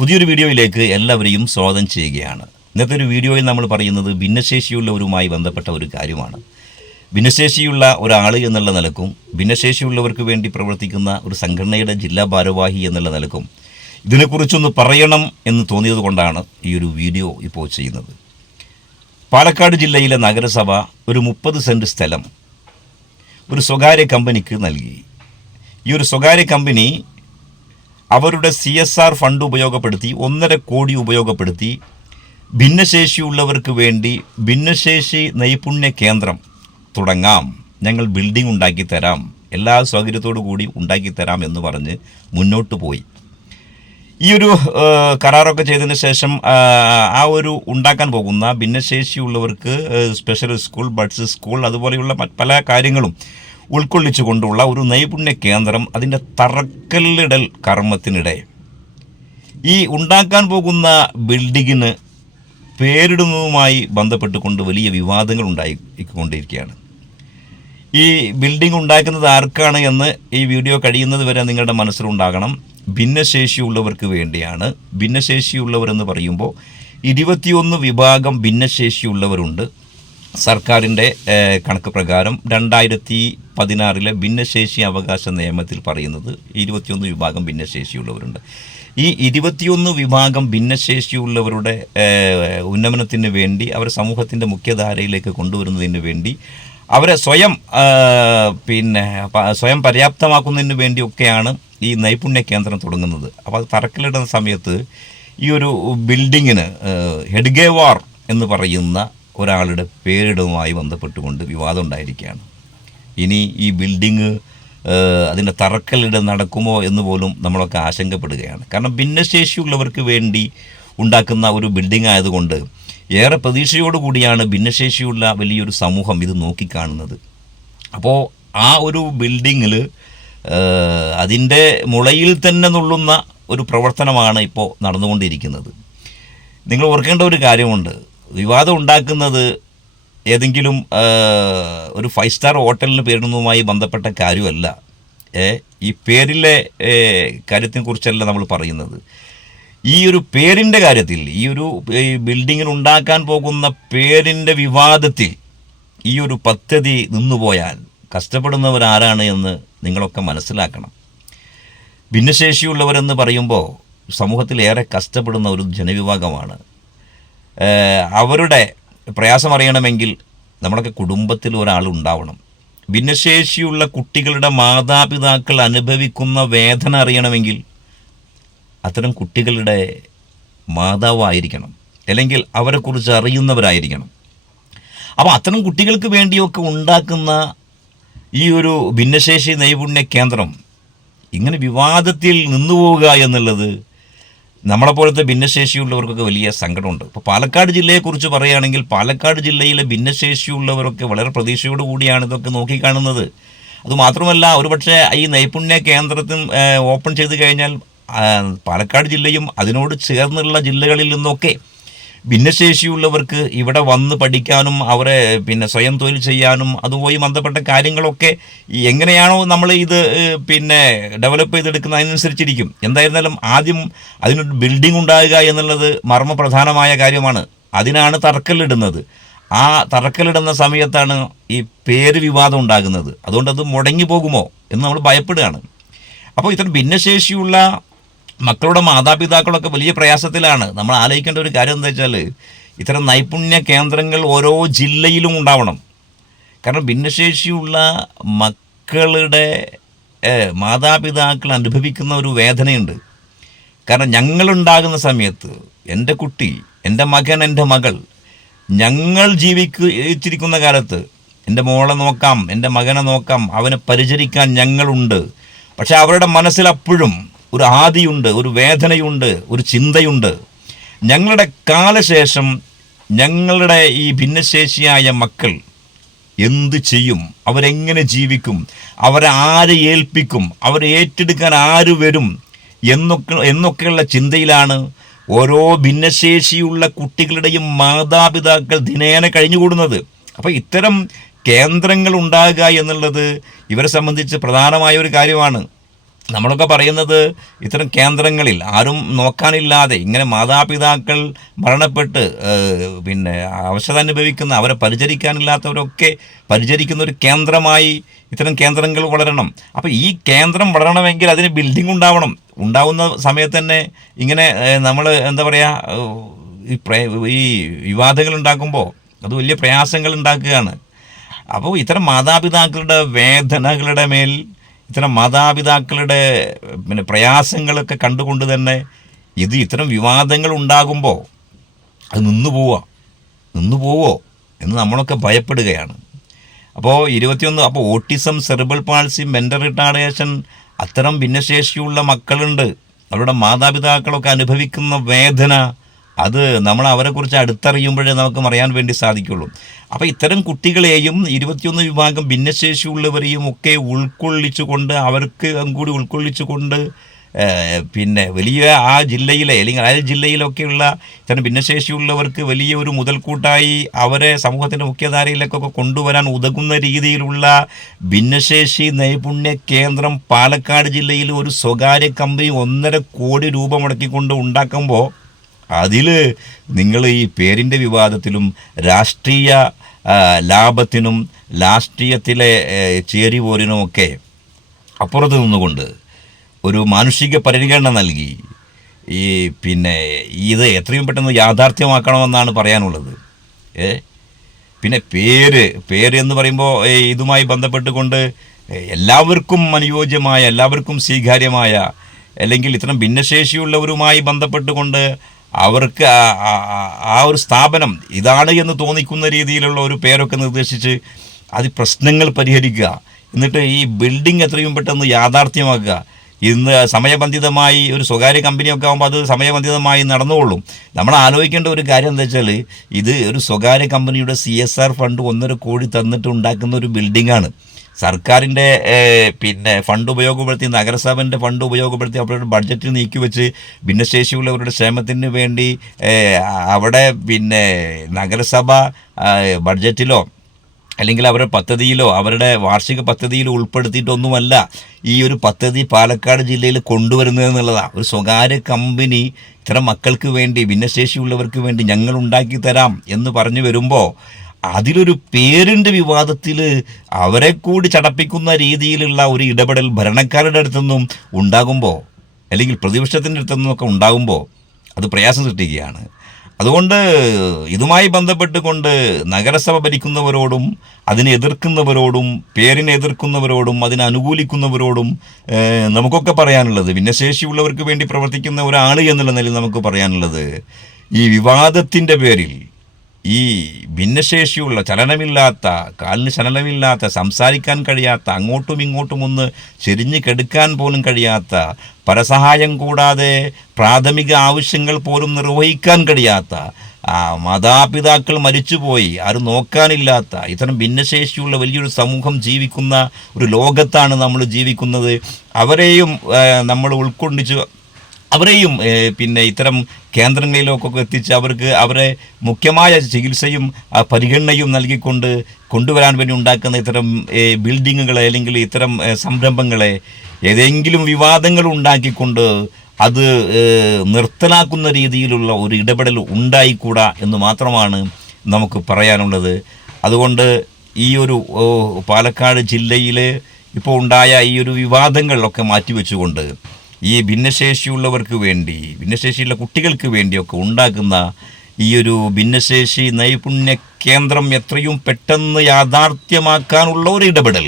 പുതിയൊരു വീഡിയോയിലേക്ക് എല്ലാവരെയും സ്വാഗതം ചെയ്യുകയാണ്. ഇന്നത്തെ ഒരു വീഡിയോയിൽ നമ്മൾ പറയുന്നത് ഭിന്നശേഷിയുള്ളവരുമായി ബന്ധപ്പെട്ട ഒരു കാര്യമാണ്. ഭിന്നശേഷിയുള്ള ഒരാൾ എന്നുള്ള നിലക്കും ഭിന്നശേഷിയുള്ളവർക്ക് വേണ്ടി പ്രവർത്തിക്കുന്ന ഒരു സംഘടനയുടെ ജില്ലാ ഭാരവാഹി എന്നുള്ള നിലക്കും ഇതിനെക്കുറിച്ചൊന്ന് പറയണം എന്ന് തോന്നിയത് കൊണ്ടാണ് ഈ ഒരു വീഡിയോ ഇപ്പോൾ ചെയ്യുന്നത്. പാലക്കാട് ജില്ലയിലെ നഗരസഭ ഒരു മുപ്പത് സെന്റ് സ്ഥലം ഒരു സ്വകാര്യ കമ്പനിക്ക് നൽകി. ഈ ഒരു സ്വകാര്യ കമ്പനി അവരുടെ സി എസ് ആർ ഫണ്ട് ഉപയോഗപ്പെടുത്തി ഒന്നര കോടി ഉപയോഗപ്പെടുത്തി ഭിന്നശേഷിയുള്ളവർക്ക് വേണ്ടി ഭിന്നശേഷി നൈപുണ്യ കേന്ദ്രം തുടങ്ങാം. ഞങ്ങൾ ബിൽഡിംഗ് ഉണ്ടാക്കി തരാം. എല്ലാ സൗകര്യത്തോടു കൂടി ഉണ്ടാക്കി തരാം എന്ന് പറഞ്ഞ് മുന്നോട്ട് പോയി. ഈ ഒരു കരാറൊക്കെ ചെയ്തതിന് ശേഷം ആ, ഒരു ഉണ്ടാക്കാൻ പോകുന്ന ഭിന്നശേഷിയുള്ളവർക്ക് സ്പെഷ്യൽ സ്കൂൾ ബഡ്സ് സ്കൂൾ അതുപോലെയുള്ള പല കാര്യങ്ങളും ഉൾക്കൊള്ളിച്ചു കൊണ്ടുള്ള ഒരു നൈപുണ്യ കേന്ദ്രം അതിന്റെ തറക്കല്ലിടൽ കർമ്മത്തിനിടെ. ഈ ഉണ്ടാക്കാൻ പോകുന്ന ബിൽഡിങ്ങിന് പേരിടുന്നതുമായി ബന്ധപ്പെട്ടുകൊണ്ട് വലിയ വിവാദങ്ങൾ ഉണ്ടായിക്കൊണ്ടിരിക്കുകയാണ്. ഈ ബിൽഡിംഗ് ഉണ്ടാക്കുന്നത് ആർക്കാണ് എന്ന് ഈ വീഡിയോ കഴിയുന്നത് വരെ നിങ്ങളുടെ മനസ്സിലുണ്ടാകണം. ഭിന്നശേഷിയുള്ളവർക്ക് വേണ്ടിയാണ്. ഭിന്നശേഷിയുള്ളവരെന്ന് പറയുമ്പോൾ ഇരുപത്തിയൊന്ന് വിഭാഗം ഭിന്നശേഷിയുള്ളവരുണ്ട്. സർക്കാരിന്റെ കണക്ക് പ്രകാരം രണ്ടായിരത്തി പതിനാറിലെ ഭിന്നശേഷി അവകാശ നിയമത്തിൽ പറയുന്നത് ഇരുപത്തിയൊന്ന് വിഭാഗം ഭിന്നശേഷിയുള്ളവരുണ്ട്. ഈ ഇരുപത്തിയൊന്ന് വിഭാഗം ഭിന്നശേഷിയുള്ളവരുടെ ഉന്നമനത്തിന് വേണ്ടി അവരെ സമൂഹത്തിന്റെ മുഖ്യധാരയിലേക്ക് കൊണ്ടുവരുന്നതിന് വേണ്ടി അവരെ സ്വയം പിന്നെ സ്വയം പര്യാപ്തമാക്കുന്നതിന് വേണ്ടിയൊക്കെയാണ് ഈ നൈപുണ്യ കേന്ദ്രം തുടങ്ങുന്നത്. അപ്പോൾ അത് തറക്കല്ലിടുന്ന സമയത്ത് ഈ ഒരു ബിൽഡിങ്ങിന് ഹെഡ്ഗേവാർ എന്ന് പറയുന്ന ഒരാളുടെ പേരിടവുമായി ബന്ധപ്പെട്ടുകൊണ്ട് വിവാദം ഉണ്ടായിരിക്കുകയാണ്. ഇനി ഈ ബിൽഡിങ് അതിന്റെ തറക്കല്ലിട നടക്കുമോ എന്ന് പോലും നമ്മളൊക്കെ ആശങ്കപ്പെടുകയാണ്. കാരണം ഭിന്നശേഷിയുള്ളവർക്ക് വേണ്ടി ഉണ്ടാക്കുന്ന ഒരു ബിൽഡിംഗ് ആയതുകൊണ്ട് ഏറെ പ്രതീക്ഷയോടുകൂടിയാണ് ഭിന്നശേഷിയുള്ള വലിയൊരു സമൂഹം ഇത് നോക്കിക്കാണുന്നത്. അപ്പോൾ ആ ഒരു ബിൽഡിങ്ങിൽ അതിന്റെ മുളയിൽ തന്നെ നുള്ളുന്ന ഒരു പ്രവർത്തനമാണ് ഇപ്പോൾ നടന്നുകൊണ്ടിരിക്കുന്നത്. നിങ്ങൾ ഓർക്കേണ്ട ഒരു കാര്യമുണ്ട്. വിവാദം ഉണ്ടാക്കുന്നത് ഏതെങ്കിലും ഒരു ഫൈവ് സ്റ്റാർ ഹോട്ടലിന് പേരിടുന്നതുമായി ബന്ധപ്പെട്ട കാര്യമല്ല. ഈ പേരിലെ കാര്യത്തിനെ കുറിച്ചല്ല നമ്മൾ പറയുന്നത്. ഈ ഒരു പേരിന്റെ കാര്യത്തിൽ ഈ ഒരു ഈ ബിൽഡിങ്ങിന് ഉണ്ടാക്കാൻ പോകുന്ന പേരിന്റെ വിവാദത്തിൽ ഈ ഒരു പദ്ധതി നിന്നുപോയാൽ കഷ്ടപ്പെടുന്നവരാരാണ് എന്ന് നിങ്ങളൊക്കെ മനസ്സിലാക്കണം. ഭിന്നശേഷിയുള്ളവരെന്ന് പറയുമ്പോൾ സമൂഹത്തിൽ ഏറെ കഷ്ടപ്പെടുന്ന ഒരു ജനവിഭാഗമാണ് അവരുടെ പ്രയാസം അറിയണമെങ്കിൽ നമ്മളൊക്കെ കുടുംബത്തിൽ ഒരാൾ ഉണ്ടാവണം. ഭിന്നശേഷിയുള്ള കുട്ടികളുടെ മാതാപിതാക്കൾ അനുഭവിക്കുന്ന വേദന അറിയണമെങ്കിൽ അത്തരം കുട്ടികളുടെ മാതാവായിരിക്കണം. അല്ലെങ്കിൽ അവരെക്കുറിച്ച് അറിയുന്നവരായിരിക്കണം. അപ്പോൾ അത്തരം കുട്ടികൾക്ക് വേണ്ടിയൊക്കെ ഉണ്ടാക്കുന്ന ഈ ഒരു ഭിന്നശേഷി നൈപുണ്യ കേന്ദ്രം ഇങ്ങനെ വിവാദത്തിൽ നിന്നുപോവുക എന്നുള്ളത് നമ്മളെപ്പോലത്തെ ഭിന്നശേഷിയുള്ളവർക്കൊക്കെ വലിയ സങ്കടമുണ്ട്. ഇപ്പോൾ പാലക്കാട് ജില്ലയെക്കുറിച്ച് പറയുകയാണെങ്കിൽ പാലക്കാട് ജില്ലയിലെ ഭിന്നശേഷിയുള്ളവരൊക്കെ വളരെ പ്രതീക്ഷയോട് കൂടിയാണ് ഇതൊക്കെ നോക്കിക്കാണുന്നത്. അതുമാത്രമല്ല ഒരുപക്ഷെ ഈ നൈപുണ്യ കേന്ദ്രത്തിൽ ഓപ്പൺ ചെയ്ത് കഴിഞ്ഞാൽ പാലക്കാട് ജില്ലയും അതിനോട് ചേർന്നുള്ള ജില്ലകളിൽ നിന്നൊക്കെ ഭിന്നശേഷിയുള്ളവർക്ക് ഇവിടെ വന്ന് പഠിക്കാനും അവരെ പിന്നെ സ്വയം തൊഴിൽ ചെയ്യാനും അതുമായി ബന്ധപ്പെട്ട കാര്യങ്ങളൊക്കെ എങ്ങനെയാണോ നമ്മൾ ഇത് പിന്നെ ഡെവലപ്പ് ചെയ്തെടുക്കുന്ന അതിനനുസരിച്ചിരിക്കും. എന്തായിരുന്നാലും ആദ്യം അതിനൊരു ബിൽഡിംഗ് ഉണ്ടാകുക എന്നുള്ളത് മർമ്മപ്രധാനമായ കാര്യമാണ്. അതിനാണ് തറക്കല്ലിടുന്നത്. ആ തറക്കല്ലിടുന്ന സമയത്താണ് ഈ പേര് വിവാദം ഉണ്ടാകുന്നത്. അതുകൊണ്ട് അത് മുടങ്ങി പോകുമോ എന്ന് നമ്മൾ ഭയപ്പെടുകയാണ്. അപ്പോൾ ഇത്തരം ഭിന്നശേഷിയുള്ള മക്കളുടെ മാതാപിതാക്കളൊക്കെ വലിയ പ്രയാസത്തിലാണ്. നമ്മൾ ആലോചിക്കേണ്ട ഒരു കാര്യം എന്താ വെച്ചാൽ ഇത്തരം നൈപുണ്യ കേന്ദ്രങ്ങൾ ഓരോ ജില്ലയിലും ഉണ്ടാവണം. കാരണം ഭിന്നശേഷിയുള്ള മക്കളുടെ മാതാപിതാക്കൾ അനുഭവിക്കുന്ന ഒരു വേദനയുണ്ട്. കാരണം ഞങ്ങളുണ്ടാകുന്ന സമയത്ത് എന്റെ കുട്ടി എന്റെ മകൻ എന്റെ മകൾ ഞങ്ങൾ ജീവിച്ചിരിക്കുന്ന കാലത്ത് എന്റെ മോളെ നോക്കാം എന്റെ മകനെ നോക്കാം അവനെ പരിചരിക്കാൻ ഞങ്ങളുണ്ട്. പക്ഷെ അവരുടെ മനസ്സിൽ അപ്പോഴും ഒരു ആദിയുണ്ട് ഒരു വേദനയുണ്ട് ഒരു ചിന്തയുണ്ട്. ഞങ്ങളുടെ കാലശേഷം ഞങ്ങളുടെ ഈ ഭിന്നശേഷിയായ മക്കൾ എന്ത് ചെയ്യും? അവരെങ്ങനെ ജീവിക്കും? അവരെ ആരെ ഏൽപ്പിക്കും? അവരെ ഏറ്റെടുക്കാൻ ആര് വരും? എന്നൊക്കെ എന്നൊക്കെയുള്ള ചിന്തയിലാണ് ഓരോ ഭിന്നശേഷിയുള്ള കുട്ടികളുടെയും മാതാപിതാക്കൾ ദിനേന കഴിഞ്ഞുകൂടുന്നത്. അപ്പോൾ ഇത്തരം കേന്ദ്രങ്ങൾ ഉണ്ടാകുക എന്നുള്ളത് ഇവരെ സംബന്ധിച്ച് പ്രധാനമായ ഒരു കാര്യമാണ്. നമ്മളൊക്കെ പറയുന്നത് ഇത്തരം കേന്ദ്രങ്ങളിൽ ആരും നോക്കാനില്ലാതെ ഇങ്ങനെ മാതാപിതാക്കൾ മരണപ്പെട്ട് പിന്നെ അവശത അനുഭവിക്കുന്ന അവരെ പരിചരിക്കാനില്ലാത്തവരൊക്കെ പരിചരിക്കുന്ന ഒരു കേന്ദ്രമായി ഇത്തരം കേന്ദ്രങ്ങൾ വളരണം. അപ്പോൾ ഈ കേന്ദ്രം വളരണമെങ്കിൽ അതിന് ബിൽഡിംഗ് ഉണ്ടാവണം. ഉണ്ടാവുന്ന സമയത്ത് തന്നെ ഇങ്ങനെ നമ്മൾ എന്താ പറയുക ഈ ഈ വിവാദങ്ങൾ ഉണ്ടാക്കുമ്പോൾ അത് വലിയ പ്രയാസങ്ങൾ ഉണ്ടാക്കുകയാണ്. അപ്പോൾ ഇത്തരം മാതാപിതാക്കളുടെ വേദനകളുടെ മേൽ ഇത്തരം മാതാപിതാക്കളുടെ പിന്നെ പ്രയാസങ്ങളൊക്കെ കണ്ടുകൊണ്ട് തന്നെ ഇത് ഇത്തരം വിവാദങ്ങൾ ഉണ്ടാകുമ്പോൾ അത് നിന്നു പോവാ. നിന്നു പോവോ എന്ന് നമ്മളൊക്കെ ഭയപ്പെടുകയാണ്. അപ്പോൾ ഇരുപത്തിയൊന്ന് അപ്പോൾ autism cerebral palsy mental retardation അത്തരം ഭിന്നശേഷിയുള്ള മക്കളുണ്ട്. അവരുടെ മാതാപിതാക്കളൊക്കെ അനുഭവിക്കുന്ന വേദന അത് നമ്മൾ അവരെക്കുറിച്ച് അടുത്തറിയുമ്പോഴേ നമുക്ക് അറിയാൻ വേണ്ടി സാധിക്കുള്ളൂ. അപ്പോൾ ഇത്തരം കുട്ടികളെയും ഇരുപത്തിയൊന്ന് വിഭാഗം ഭിന്നശേഷിയുള്ളവരെയും ഒക്കെ ഉൾക്കൊള്ളിച്ചുകൊണ്ട് അവർക്ക് കൂടി ഉൾക്കൊള്ളിച്ചുകൊണ്ട് പിന്നെ വലിയ ആ ജില്ലയിലെ അല്ലെങ്കിൽ അയൽ ജില്ലയിലൊക്കെയുള്ള ഇത്തരം ഭിന്നശേഷിയുള്ളവർക്ക് വലിയ ഒരു മുതൽക്കൂട്ടായി അവരെ സമൂഹത്തിന്റെ മുഖ്യധാരയിലേക്കൊക്കെ കൊണ്ടുവരാൻ ഉതകുന്ന രീതിയിലുള്ള ഭിന്നശേഷി നൈപുണ്യ കേന്ദ്രം പാലക്കാട് ജില്ലയിൽ ഒരു സ്വകാര്യ കമ്പനി ഒന്നര കോടി രൂപ മുടക്കിക്കൊണ്ട് ഉണ്ടാക്കുമ്പോൾ അതിൽ നിങ്ങൾ ഈ പേരിന്റെ വിവാദത്തിലും രാഷ്ട്രീയ ലാഭത്തിനും രാഷ്ട്രീയത്തിലെ ചേരിപോരിനുമൊക്കെ അപ്പുറത്ത് നിന്നുകൊണ്ട് ഒരു മാനുഷിക പരിഗണന നൽകി ഈ പിന്നെ ഇത് എത്രയും പെട്ടെന്ന് യാഥാർത്ഥ്യമാക്കണമെന്നാണ് പറയാനുള്ളത്. ഏ? പിന്നെ പേര് പേര് എന്ന് പറയുമ്പോൾ ഇതുമായി ബന്ധപ്പെട്ടുകൊണ്ട് എല്ലാവർക്കും അനുയോജ്യമായ എല്ലാവർക്കും സ്വീകാര്യമായ അല്ലെങ്കിൽ ഇത്തരം ഭിന്നശേഷിയുള്ളവരുമായി ബന്ധപ്പെട്ടുകൊണ്ട് അവർക്ക് ആ- ഒരു സ്ഥാപനം ഇതാണ് എന്ന് തോന്നിക്കുന്ന രീതിയിലുള്ള ഒരു പേരൊക്കെ നിർദ്ദേശിച്ച് അത് പ്രശ്നങ്ങൾ പരിഹരിക്കുക. എന്നിട്ട് ഈ ബിൽഡിംഗ് എത്രയും പെട്ടെന്ന് യാഥാർത്ഥ്യമാക്കുക. ഇന്ന് സമയബന്ധിതമായി ഒരു സ്വകാര്യ കമ്പനിയൊക്കെ ആകുമ്പോൾ അത് സമയബന്ധിതമായി നടന്നുകൊള്ളും. നമ്മൾ ആലോചിക്കേണ്ട ഒരു കാര്യം എന്താ വെച്ചാൽ ഇത് ഒരു സ്വകാര്യ കമ്പനിയുടെ സി എസ് ആർ ഫണ്ട് ഒന്നര കോടി തന്നിട്ട് ഉണ്ടാക്കുന്ന ഒരു ബിൽഡിങ്ങാണ് സർക്കാരിന്റെ പിന്നെ ഫണ്ട് ഉപയോഗപ്പെടുത്തി നഗരസഭന്റെ ഫണ്ട് ഉപയോഗപ്പെടുത്തി അവരുടെ ബഡ്ജറ്റിൽ നീക്കിവെച്ച് ഭിന്നശേഷിയുള്ളവരുടെ ക്ഷേമത്തിന് വേണ്ടി അവിടെ പിന്നെ നഗരസഭ ബഡ്ജറ്റിലോ അല്ലെങ്കിൽ അവരുടെ പദ്ധതിയിലോ അവരുടെ വാർഷിക പദ്ധതിയിലോ ഉൾപ്പെടുത്തിയിട്ടൊന്നുമല്ല ഈ ഒരു പദ്ധതി പാലക്കാട് ജില്ലയിൽ കൊണ്ടുവരുന്നത് എന്നുള്ളതാണ് ഒരു സ്വകാര്യ കമ്പനി ഇത്തരം മക്കൾക്ക് വേണ്ടി ഭിന്നശേഷിയുള്ളവർക്ക് വേണ്ടി ഞങ്ങൾ ഉണ്ടാക്കി തരാം എന്ന് പറഞ്ഞു വരുമ്പോൾ അതിലൊരു പേരിന്റെ വിവാദത്തിൽ അവരെ കൂടി ചടപ്പിക്കുന്ന രീതിയിലുള്ള ഒരു ഇടപെടൽ ഭരണക്കാരുടെ അടുത്തുനിന്നും ഉണ്ടാകുമ്പോൾ അല്ലെങ്കിൽ പ്രതിപക്ഷത്തിന്റെ അടുത്തുനിന്നൊക്കെ ഉണ്ടാകുമ്പോൾ അത് പ്രയാസം സൃഷ്ടിക്കുകയാണ്. അതുകൊണ്ട് ഇതുമായി ബന്ധപ്പെട്ടുകൊണ്ട് നഗരസഭ ഭരിക്കുന്നവരോടും അതിനെ എതിർക്കുന്നവരോടും പേരിനെ എതിർക്കുന്നവരോടും അതിനെ അനുകൂലിക്കുന്നവരോടും നമുക്കൊക്കെ പറയാനുള്ളത് ഭിന്നശേഷിയുള്ളവർക്ക് വേണ്ടി പ്രവർത്തിക്കുന്ന ഒരാൾ എന്നുള്ള നിലയിൽ നമുക്ക് പറയാനുള്ളത് ഈ വിവാദത്തിന്റെ പേരിൽ ഈ ഭിന്നശേഷിയുള്ള ചലനമില്ലാത്ത കാലിന് ചലനമില്ലാത്ത സംസാരിക്കാൻ കഴിയാത്ത അങ്ങോട്ടും ഇങ്ങോട്ടും ഒന്ന് ചെരിഞ്ഞ് കെടുക്കാൻ പോലും കഴിയാത്ത പരസഹായം കൂടാതെ പ്രാഥമിക ആവശ്യങ്ങൾ പോലും നിർവഹിക്കാൻ കഴിയാത്ത മാതാപിതാക്കൾ മരിച്ചുപോയി ആരും നോക്കാനില്ലാത്ത ഇത്തരം ഭിന്നശേഷിയുള്ള വലിയൊരു സമൂഹം ജീവിക്കുന്ന ഒരു ലോകത്താണ് നമ്മൾ ജീവിക്കുന്നത്. അവരെയും നമ്മൾ ഉൾക്കൊണ്ടിച്ച് അവരെയും പിന്നെ ഇത്തരം കേന്ദ്രങ്ങളിലേക്കൊക്കെ എത്തിച്ച് അവർക്ക് അവരെ മുഖ്യമായ ചികിത്സയും പരിഗണനയും നൽകിക്കൊണ്ട് കൊണ്ടുവരാൻ വേണ്ടി ഉണ്ടാക്കുന്ന ഇത്തരം ബിൽഡിങ്ങുകളെ അല്ലെങ്കിൽ ഇത്തരം സംരംഭങ്ങളെ ഏതെങ്കിലും വിവാദങ്ങൾ ഉണ്ടാക്കിക്കൊണ്ട് അത് നിർത്തലാക്കുന്ന രീതിയിലുള്ള ഒരു ഇടപെടൽ ഉണ്ടായിക്കൂടാ എന്ന് മാത്രമാണ് നമുക്ക് പറയാനുള്ളത്. അതുകൊണ്ട് ഈ ഒരു പാലക്കാട് ജില്ലയിൽ ഇപ്പോൾ ഉണ്ടായ ഈ ഒരു വിവാദങ്ങളിലൊക്കെ മാറ്റിവെച്ചുകൊണ്ട് ഈ ഭിന്നശേഷിയുള്ളവർക്ക് വേണ്ടി ഭിന്നശേഷിയുള്ള കുട്ടികൾക്ക് വേണ്ടിയൊക്കെ ഉണ്ടാക്കുന്ന ഈ ഒരു ഭിന്നശേഷി നൈപുണ്യ കേന്ദ്രം എത്രയും പെട്ടെന്ന് യാഥാർത്ഥ്യമാക്കാനുള്ള ഒരു ഇടപെടൽ.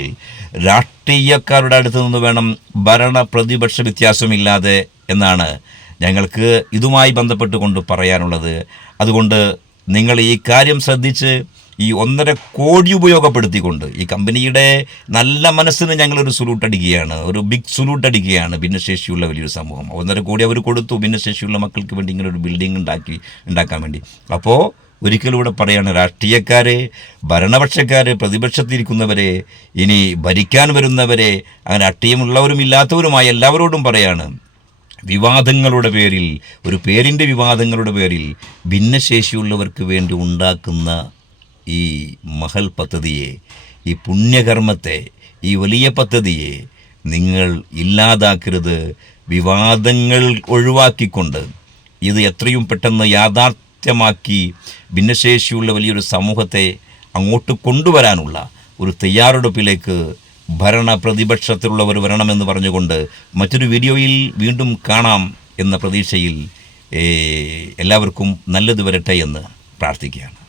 രാഷ്ട്രീയക്കാരുടെ അടുത്ത് നിന്ന് വേണം ഭരണ പ്രതിപക്ഷ വ്യത്യാസമില്ലാതെ എന്നാണ് ഞങ്ങൾക്ക് ഇതുമായി ബന്ധപ്പെട്ട് കൊണ്ട് പറയാനുള്ളത്. അതുകൊണ്ട് നിങ്ങൾ ഈ കാര്യം ശ്രദ്ധിച്ച് ഈ ഒന്നര കോടി ഉപയോഗപ്പെടുത്തിക്കൊണ്ട് ഈ കമ്പനിയുടെ നല്ല മനസ്സിന് ഞങ്ങളൊരു സുലൂട്ട് അടിക്കുകയാണ് ഒരു ബിഗ് സുലൂട്ട് അടിക്കുകയാണ് ഭിന്നശേഷിയുള്ള വലിയൊരു സമൂഹം. ഒന്നര കോടി അവർ കൊടുത്തു ഭിന്നശേഷിയുള്ള മക്കൾക്ക് വേണ്ടി ഇങ്ങനെ ഒരു ബിൽഡിംഗ് ഉണ്ടാക്കി ഉണ്ടാക്കാൻ വേണ്ടി. അപ്പോൾ ഒരിക്കലും ഇവിടെ പറയാണ് രാഷ്ട്രീയക്കാരെ ഭരണപക്ഷക്കാരെ പ്രതിപക്ഷത്തിരിക്കുന്നവരെ ഇനി ഭരിക്കാൻ വരുന്നവരെ അങ്ങനെ അട്ടിയമുള്ളവരും ഇല്ലാത്തവരുമായ എല്ലാവരോടും പറയാണ് വിവാദങ്ങളുടെ പേരിൽ ഒരു പേരിന്റെ വിവാദങ്ങളുടെ പേരിൽ ഭിന്നശേഷിയുള്ളവർക്ക് വേണ്ടി ഉണ്ടാക്കുന്ന ഈ മഹൽ പദ്ധതിയെ ഈ പുണ്യകർമ്മത്തെ ഈ വലിയ പദ്ധതിയെ നിങ്ങൾ ഇല്ലാതാക്കരുത്. വിവാദങ്ങൾ ഒഴിവാക്കിക്കൊണ്ട് ഇത് എത്രയും പെട്ടെന്ന് യാഥാർത്ഥ്യമാക്കി ഭിന്നശേഷിയുള്ള വലിയൊരു സമൂഹത്തെ അങ്ങോട്ട് കൊണ്ടുവരാനുള്ള ഒരു തയ്യാറെടുപ്പിലേക്ക് ഭരണ പ്രതിപക്ഷത്തിലുള്ളവർ വരണമെന്ന് പറഞ്ഞുകൊണ്ട് മറ്റൊരു വീഡിയോയിൽ വീണ്ടും കാണാം എന്ന പ്രതീക്ഷയിൽ എല്ലാവർക്കും നല്ലത് വരട്ടെ എന്ന് പ്രാർത്ഥിക്കുകയാണ്.